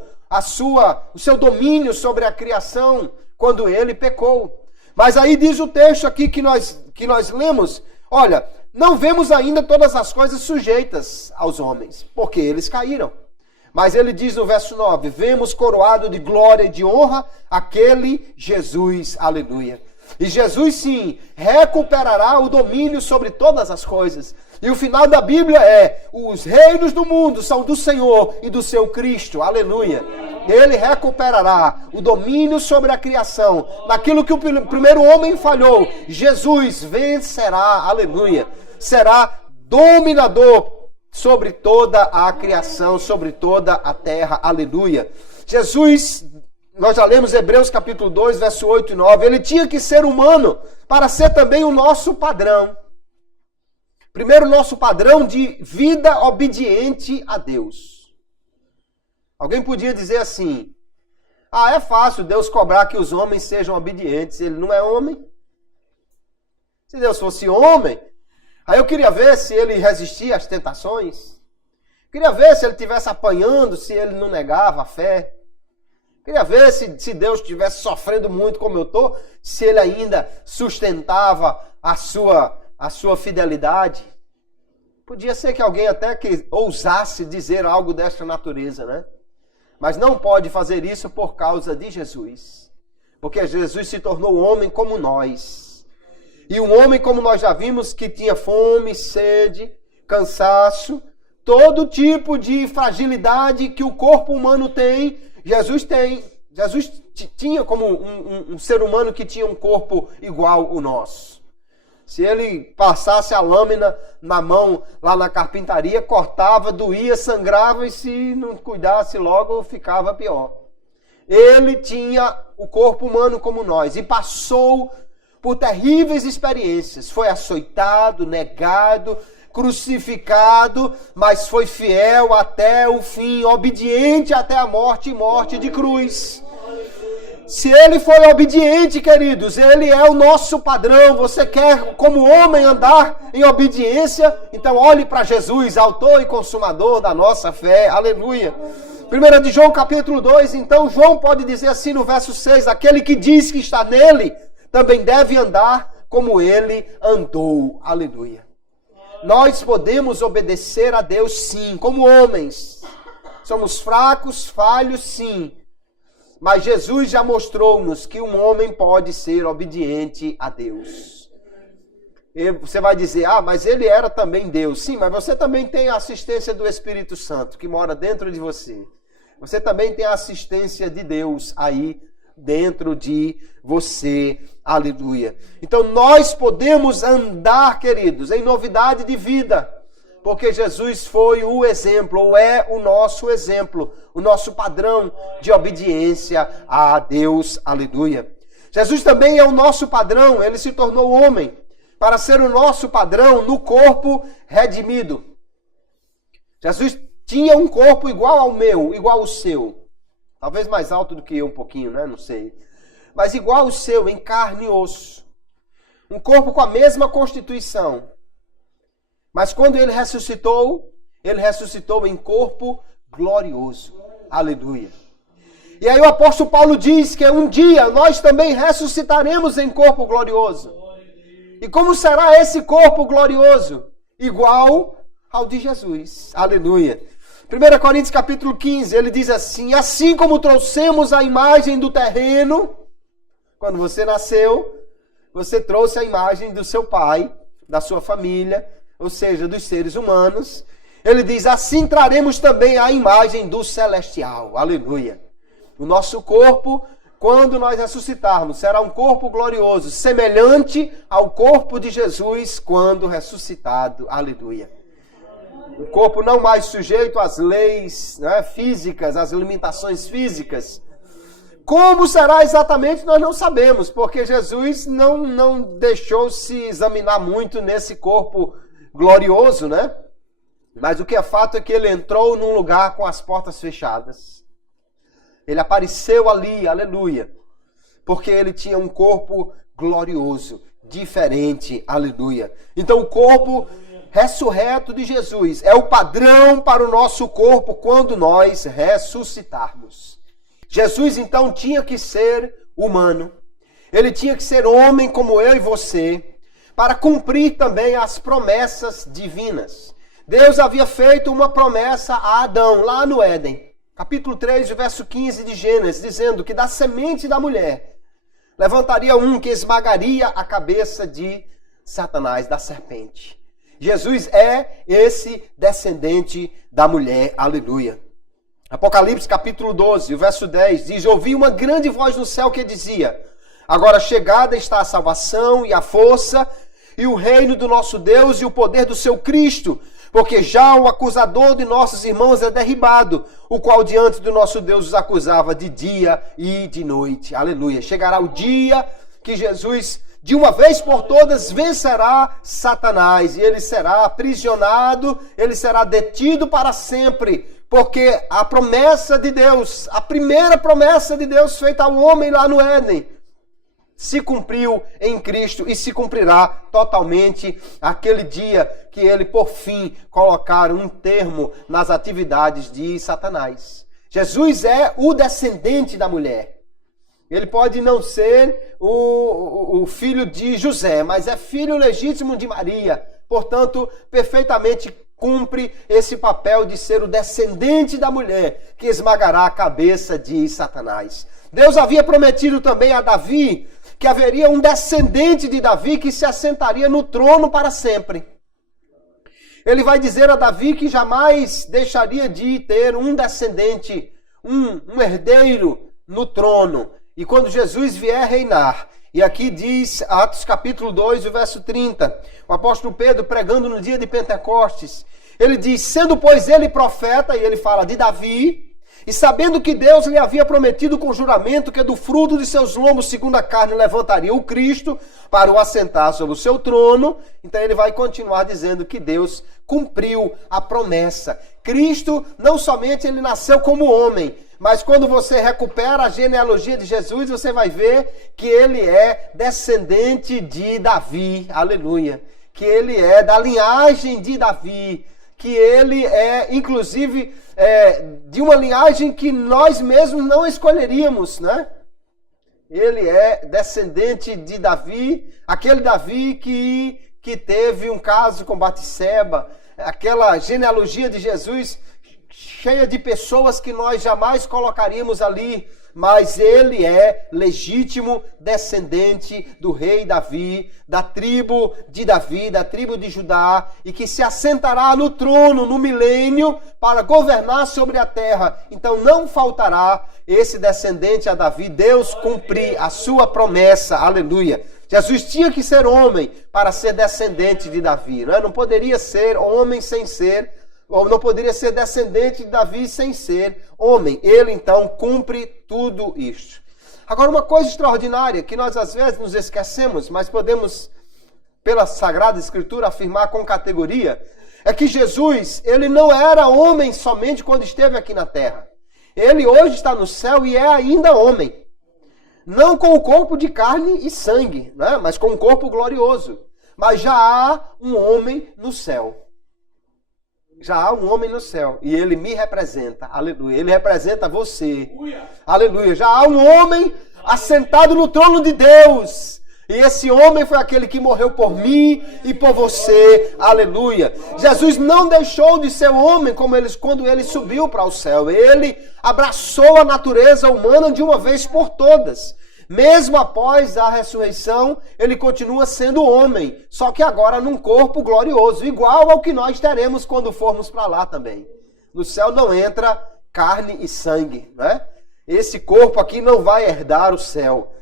o seu domínio sobre a criação quando ele pecou. Mas aí diz o texto aqui que nós lemos, olha, não vemos ainda todas as coisas sujeitas aos homens, porque eles caíram. Mas ele diz no verso 9, vemos coroado de glória e de honra aquele Jesus, aleluia. E Jesus sim, recuperará o domínio sobre todas as coisas. E o final da Bíblia é, os reinos do mundo são do Senhor e do seu Cristo, aleluia. Ele recuperará o domínio sobre a criação. Naquilo que o primeiro homem falhou, Jesus vencerá, aleluia. Será dominador sobre toda a criação, sobre toda a terra, aleluia. Jesus, nós já lemos Hebreus capítulo 2, verso 8 e 9, ele tinha que ser humano para ser também o nosso padrão. Primeiro, o nosso padrão de vida obediente a Deus. Alguém podia dizer assim, é fácil Deus cobrar que os homens sejam obedientes, ele não é homem. Se Deus fosse homem, aí eu queria ver se ele resistia às tentações. Queria ver se ele estivesse apanhando, se ele não negava a fé. Queria ver se Deus estivesse sofrendo muito como eu estou, se ele ainda sustentava a sua fidelidade. Podia ser que alguém até que ousasse dizer algo desta natureza, né? Mas não pode fazer isso por causa de Jesus. Porque Jesus se tornou homem como nós. E um homem, como nós já vimos, que tinha fome, sede, cansaço, todo tipo de fragilidade que o corpo humano tem, Jesus tem. Jesus tinha como um ser humano que tinha um corpo igual ao nosso. Se ele passasse a lâmina na mão lá na carpintaria, cortava, doía, sangrava e se não cuidasse logo ficava pior. Ele tinha o corpo humano como nós e passou por terríveis experiências. Foi açoitado, negado, crucificado, mas foi fiel até o fim, obediente até a morte e morte de cruz. Se ele foi obediente, queridos, ele é o nosso padrão. Você quer, como homem, andar em obediência? Então olhe para Jesus, autor e consumador da nossa fé. Aleluia. 1 de João capítulo 2, então João pode dizer assim no verso 6, aquele que diz que está nele, também deve andar como ele andou. Aleluia. Nós podemos obedecer a Deus sim, como homens. Somos fracos, falhos sim. Mas Jesus já mostrou-nos que um homem pode ser obediente a Deus. E você vai dizer, mas ele era também Deus. Sim, mas você também tem a assistência do Espírito Santo, que mora dentro de você. Você também tem a assistência de Deus aí dentro de você. Aleluia. Então nós podemos andar, queridos, em novidade de vida. Porque Jesus foi o exemplo, ou é o nosso exemplo, o nosso padrão de obediência a Deus. Aleluia. Jesus também é o nosso padrão, ele se tornou homem, para ser o nosso padrão no corpo redimido. Jesus tinha um corpo igual ao meu, igual ao seu. Talvez mais alto do que eu um pouquinho, né? Não sei. Mas igual ao seu, em carne e osso. Um corpo com a mesma constituição. Mas quando ele ressuscitou em corpo glorioso. Aleluia. E aí o apóstolo Paulo diz que um dia nós também ressuscitaremos em corpo glorioso. E como será esse corpo glorioso? Igual ao de Jesus. Aleluia. 1 Coríntios capítulo 15, ele diz assim: assim como trouxemos a imagem do terreno, quando você nasceu, você trouxe a imagem do seu pai, da sua família, ou seja, dos seres humanos. Ele diz, assim traremos também a imagem do celestial. Aleluia. O nosso corpo, quando nós ressuscitarmos, será um corpo glorioso, semelhante ao corpo de Jesus quando ressuscitado. Aleluia. Um corpo não mais sujeito às leis, né, físicas, às limitações físicas. Como será exatamente, nós não sabemos, porque Jesus não deixou se examinar muito nesse corpo glorioso, né? Mas o que é fato é que ele entrou num lugar com as portas fechadas. Ele apareceu ali, aleluia, porque ele tinha um corpo glorioso, diferente, aleluia. Então o corpo ressurreto de Jesus é o padrão para o nosso corpo quando nós ressuscitarmos. Jesus então tinha que ser humano, ele tinha que ser homem como eu e você, para cumprir também as promessas divinas. Deus havia feito uma promessa a Adão, lá no Éden. Capítulo 3, verso 15 de Gênesis, dizendo que da semente da mulher levantaria um que esmagaria a cabeça de Satanás, da serpente. Jesus é esse descendente da mulher, aleluia. Apocalipse capítulo 12, verso 10, diz, ouvi uma grande voz no céu que dizia, agora chegada está a salvação e a força e o reino do nosso Deus e o poder do seu Cristo, porque já o acusador de nossos irmãos é derribado, o qual diante do nosso Deus os acusava de dia e de noite. Aleluia. Chegará o dia que Jesus, de uma vez por todas, vencerá Satanás e ele será aprisionado, ele será detido para sempre, porque a promessa de Deus, a primeira promessa de Deus feita ao homem lá no Éden, se cumpriu em Cristo e se cumprirá totalmente aquele dia que ele, por fim, colocar um termo nas atividades de Satanás. Jesus é o descendente da mulher. Ele pode não ser o filho de José, mas é filho legítimo de Maria. Portanto, perfeitamente cumpre esse papel de ser o descendente da mulher que esmagará a cabeça de Satanás. Deus havia prometido também a Davi que haveria um descendente de Davi que se assentaria no trono para sempre. Ele vai dizer a Davi que jamais deixaria de ter um descendente, um herdeiro no trono. E quando Jesus vier reinar, e aqui diz Atos capítulo 2, o verso 30, o apóstolo Pedro pregando no dia de Pentecostes, ele diz, sendo pois ele profeta, e ele fala de Davi, e sabendo que Deus lhe havia prometido com juramento que do fruto de seus lombos, segundo a carne, levantaria o Cristo para o assentar sobre o seu trono. Então ele vai continuar dizendo que Deus cumpriu a promessa. Cristo, não somente ele nasceu como homem, mas quando você recupera a genealogia de Jesus, você vai ver que ele é descendente de Davi. Aleluia. Que ele é da linhagem de Davi. Que ele é, inclusive, de uma linhagem que nós mesmos não escolheríamos, né? Ele é descendente de Davi, aquele Davi que teve um caso com Batseba, aquela genealogia de Jesus cheia de pessoas que nós jamais colocaríamos ali, mas ele é legítimo descendente do rei Davi, da tribo de Davi, da tribo de Judá, e que se assentará no trono no milênio para governar sobre a terra. Então não faltará esse descendente a Davi. Deus cumprir a sua promessa, aleluia. Jesus tinha que ser homem para ser descendente de Davi, não é? Não poderia ser homem sem ser, ou não poderia ser descendente de Davi sem ser homem. Ele, então, cumpre tudo isto. Agora, uma coisa extraordinária, que nós às vezes nos esquecemos, mas podemos, pela Sagrada Escritura, afirmar com categoria, é que Jesus, ele não era homem somente quando esteve aqui na terra. Ele hoje está no céu e é ainda homem. Não com o corpo de carne e sangue, né? Mas com um corpo glorioso. Mas já há um homem no céu. Já há um homem no céu e ele me representa. Aleluia. Ele representa você. Aleluia. Já há um homem assentado no trono de Deus. E esse homem foi aquele que morreu por mim e por você. Aleluia. Jesus não deixou de ser homem quando ele subiu para o céu. Ele abraçou a natureza humana de uma vez por todas. Mesmo após a ressurreição, ele continua sendo homem, só que agora num corpo glorioso, igual ao que nós teremos quando formos para lá também. No céu não entra carne e sangue, né? Esse corpo aqui não vai herdar o céu.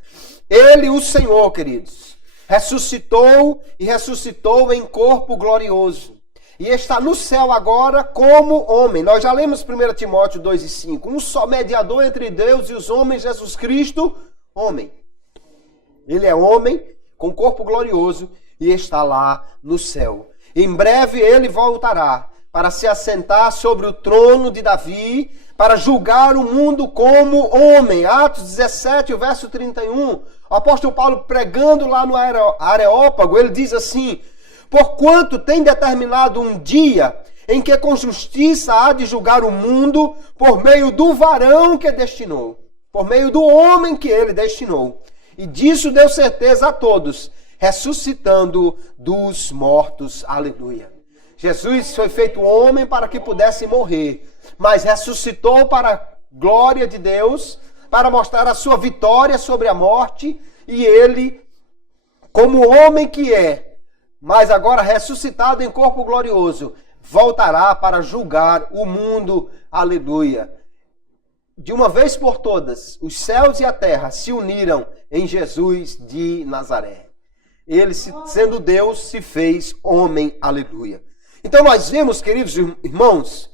Ele, o Senhor, queridos, ressuscitou e ressuscitou em corpo glorioso. E está no céu agora como homem. Nós já lemos 1 Timóteo 2:5. Um só mediador entre Deus e os homens, Jesus Cristo, homem. Ele é homem com corpo glorioso e está lá no céu. Em breve ele voltará para se assentar sobre o trono de Davi, para julgar o mundo como homem. Atos 17, o verso 31. O apóstolo Paulo, pregando lá no Areópago, ele diz assim: porquanto tem determinado um dia em que com justiça há de julgar o mundo por meio do varão que destinou. Por meio do homem que ele destinou. E disso deu certeza a todos, ressuscitando dos mortos. Aleluia. Jesus foi feito homem para que pudesse morrer, mas ressuscitou para a glória de Deus, para mostrar a sua vitória sobre a morte, e ele, como homem que é, mas agora ressuscitado em corpo glorioso, voltará para julgar o mundo. Aleluia. De uma vez por todas, os céus e a terra se uniram em Jesus de Nazaré. Ele, sendo Deus, se fez homem. Aleluia. Então nós vemos, queridos irmãos,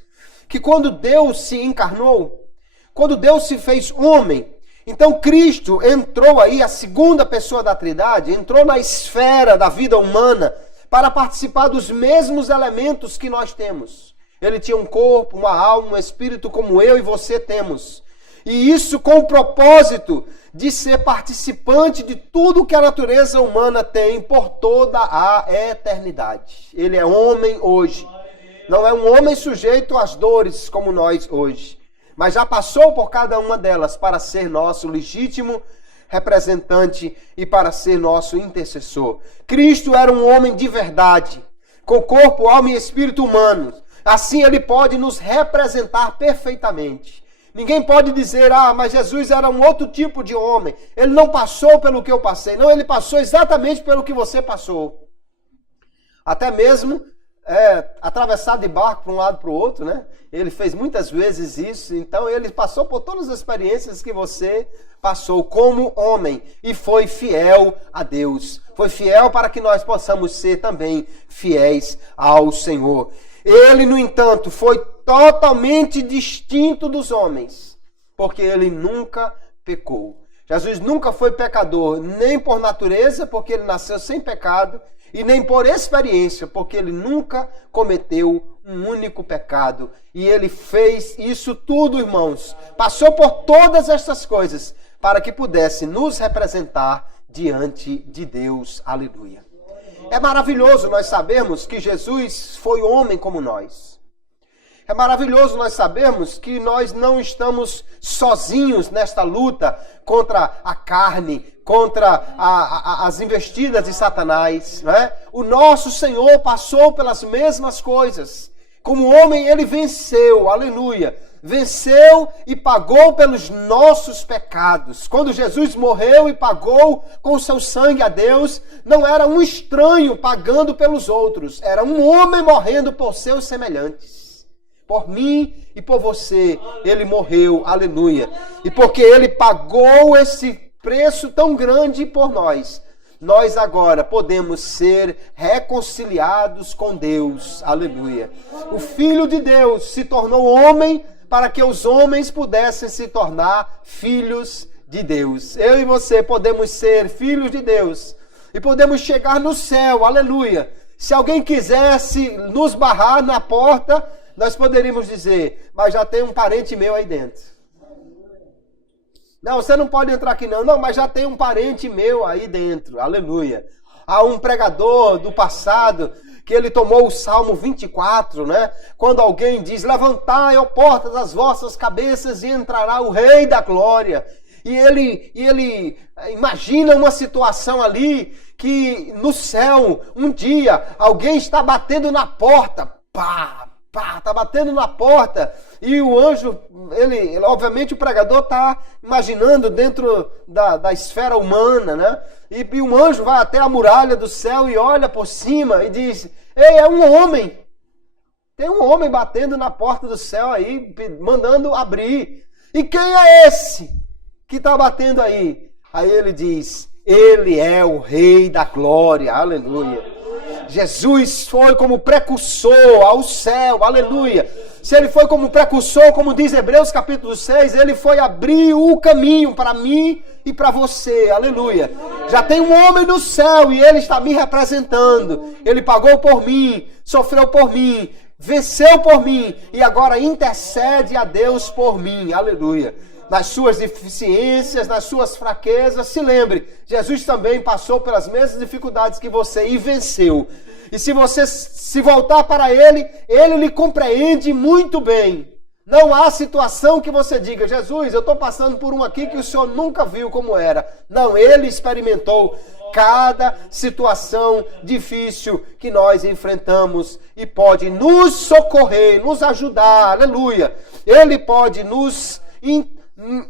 que quando Deus se encarnou, quando Deus se fez homem, então Cristo entrou aí, a segunda pessoa da Trindade, entrou na esfera da vida humana para participar dos mesmos elementos que nós temos. Ele tinha um corpo, uma alma, um espírito como eu e você temos. E isso com o propósito de ser participante de tudo que a natureza humana tem por toda a eternidade. Ele é homem hoje. Não é um homem sujeito às dores como nós hoje. Mas já passou por cada uma delas para ser nosso legítimo representante e para ser nosso intercessor. Cristo era um homem de verdade, com corpo, alma e espírito humano. Assim ele pode nos representar perfeitamente. Ninguém pode dizer, mas Jesus era um outro tipo de homem. Ele não passou pelo que eu passei. Não, ele passou exatamente pelo que você passou. Até mesmo atravessar de barco para um lado para o outro, né? Ele fez muitas vezes isso. Então ele passou por todas as experiências que você passou como homem. E foi fiel a Deus. Foi fiel para que nós possamos ser também fiéis ao Senhor. Ele, no entanto, foi totalmente distinto dos homens, porque ele nunca pecou. Jesus nunca foi pecador, nem por natureza, porque ele nasceu sem pecado, e nem por experiência, porque ele nunca cometeu um único pecado. E ele fez isso tudo, irmãos. Passou por todas estas coisas para que pudesse nos representar diante de Deus. Aleluia. É maravilhoso nós sabermos que Jesus foi homem como nós. É maravilhoso nós sabermos que nós não estamos sozinhos nesta luta contra a carne, contra as investidas de Satanás. Né? O nosso Senhor passou pelas mesmas coisas. Como homem, ele venceu, aleluia. Venceu e pagou pelos nossos pecados. Quando Jesus morreu e pagou com o seu sangue a Deus, não era um estranho pagando pelos outros. Era um homem morrendo por seus semelhantes. Por mim e por você, ele morreu, aleluia. E porque ele pagou esse preço tão grande por nós, nós agora podemos ser reconciliados com Deus, aleluia. O Filho de Deus se tornou homem para que os homens pudessem se tornar filhos de Deus. Eu e você podemos ser filhos de Deus e podemos chegar no céu, aleluia. Se alguém quisesse nos barrar na porta, nós poderíamos dizer, mas já tem um parente meu aí dentro. Não, você não pode entrar aqui não. Não, mas já tem um parente meu aí dentro, aleluia. Há um pregador do passado que ele tomou o Salmo 24, né? Quando alguém diz, levantai, ó portas, as vossas cabeças e entrará o Rei da Glória. E ele imagina uma situação ali que no céu, um dia, alguém está batendo na porta, pá, está batendo na porta, e o anjo, obviamente o pregador está imaginando dentro da esfera humana, né? E um anjo vai até a muralha do céu e olha por cima e diz, ei, é um homem, tem um homem batendo na porta do céu aí, mandando abrir. E quem é esse que está batendo aí? Aí ele diz, ele é o Rei da Glória, aleluia. Jesus foi como precursor ao céu, aleluia. Se ele foi como precursor, como diz Hebreus capítulo 6, ele foi abrir o caminho para mim e para você, aleluia. Já tem um homem no céu e ele está me representando. Ele pagou por mim, sofreu por mim, venceu por mim e agora intercede a Deus por mim, aleluia. Nas suas deficiências, nas suas fraquezas, se lembre, Jesus também passou pelas mesmas dificuldades que você e venceu. E se você se voltar para Ele, Ele lhe compreende muito bem. Não há situação que você diga, Jesus, eu estou passando por um aqui que o Senhor nunca viu como era. Não, Ele experimentou cada situação difícil que nós enfrentamos e pode nos socorrer, nos ajudar, aleluia. Ele pode nos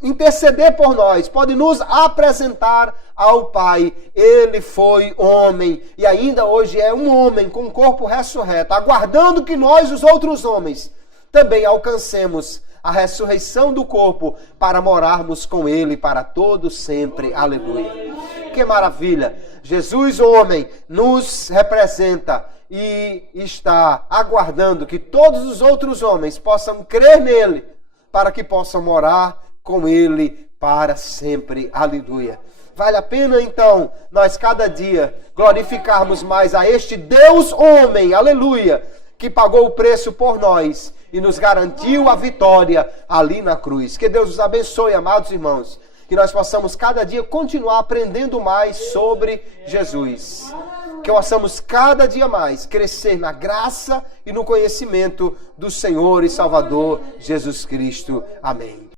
interceder por nós, pode nos apresentar ao Pai. Ele foi homem e ainda hoje é um homem com um corpo ressurreto, aguardando que nós, os outros homens, também alcancemos a ressurreição do corpo para morarmos com Ele para todo sempre. Aleluia. Que maravilha! Jesus, homem, nos representa e está aguardando que todos os outros homens possam crer nele para que possam morar com Ele para sempre. Aleluia. Vale a pena, então, nós cada dia glorificarmos mais a este Deus homem, aleluia, que pagou o preço por nós e nos garantiu a vitória ali na cruz. Que Deus os abençoe, amados irmãos. Que nós possamos cada dia continuar aprendendo mais sobre Jesus. Que possamos cada dia mais crescer na graça e no conhecimento do Senhor e Salvador Jesus Cristo. Amém.